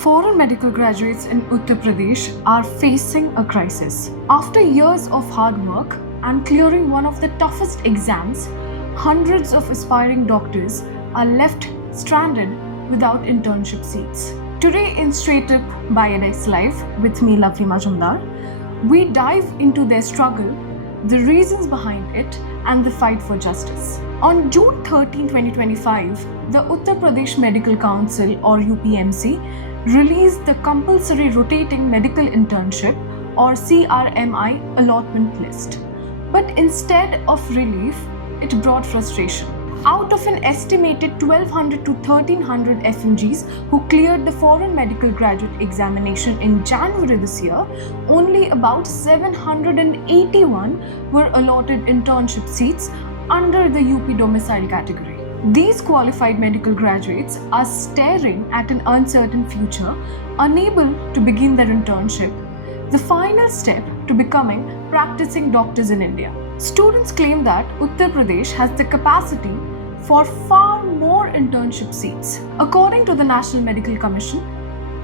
Foreign medical graduates in Uttar Pradesh are facing a crisis. After years of hard work and clearing one of the toughest exams, hundreds of aspiring doctors are left stranded without internship seats. Today in Straight Up by edX Live with me, Lovely Majumdar, we dive into their struggle, the reasons behind it, and the fight for justice. On June 13, 2025, the Uttar Pradesh Medical Council or UPMC released the Compulsory Rotating Medical Internship or CRMI allotment list. But instead of relief, it brought frustration. Out of an estimated 1200 to 1300 FMGs who cleared the foreign medical graduate examination in January this year, only about 781 were allotted internship seats under the UP domicile category. These qualified medical graduates are staring at an uncertain future, unable to begin their internship, the final step to becoming practicing doctors in India. Students claim that Uttar Pradesh has the capacity for far more internship seats. According to the National Medical Commission,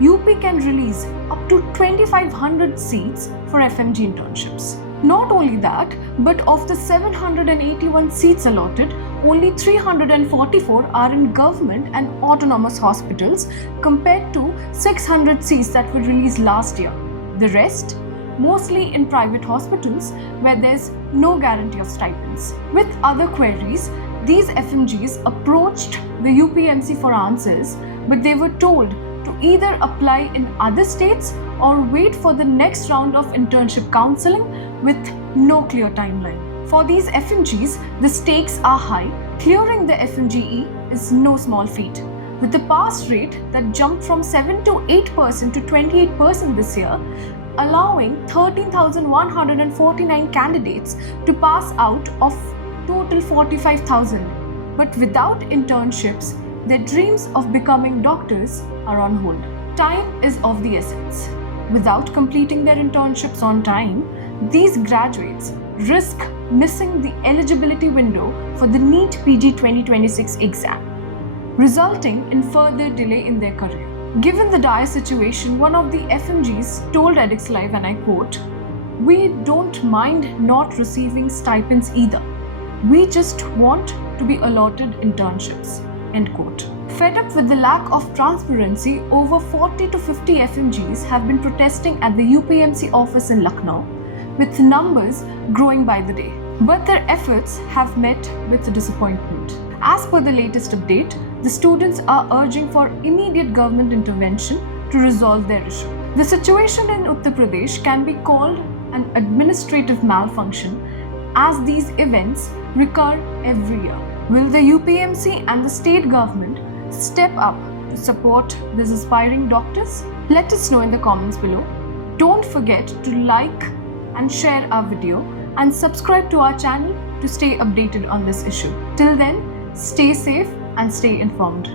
UP can release up to 2,500 seats for FMG internships. Not only that, but of the 781 seats allotted, only 344 are in government and autonomous hospitals compared to 600 seats that were released last year. The rest, mostly in private hospitals where there's no guarantee of stipends. With other queries, these FMGs approached the UPMC for answers, but they were told to either apply in other states or wait for the next round of internship counseling with no clear timeline. For these FMGs, the stakes are high. Clearing the FMGE is no small feat. With the pass rate that jumped from 7 to 8% to 28% this year, allowing 13,149 candidates to pass out of total 45,000. But without internships, their dreams of becoming doctors are on hold. Time is of the essence. Without completing their internships on time, these graduates risk missing the eligibility window for the NEET PG 2026 exam, resulting in further delay in their career. Given the dire situation, one of the FMGs told edX Live, and I quote, "We don't mind not receiving stipends either. We just want to be allotted internships." End quote. Fed up with the lack of transparency, over 40 to 50 FMGs have been protesting at the UPMC office in Lucknow, with numbers growing by the day. But their efforts have met with disappointment. As per the latest update, the students are urging for immediate government intervention to resolve their issue. The situation in Uttar Pradesh can be called an administrative malfunction, as these events recur every year. Will the UPMC and the state government step up to support these aspiring doctors? Let us know in the comments below. Don't forget to like and share our video and subscribe to our channel to stay updated on this issue. Till then, stay safe and stay informed.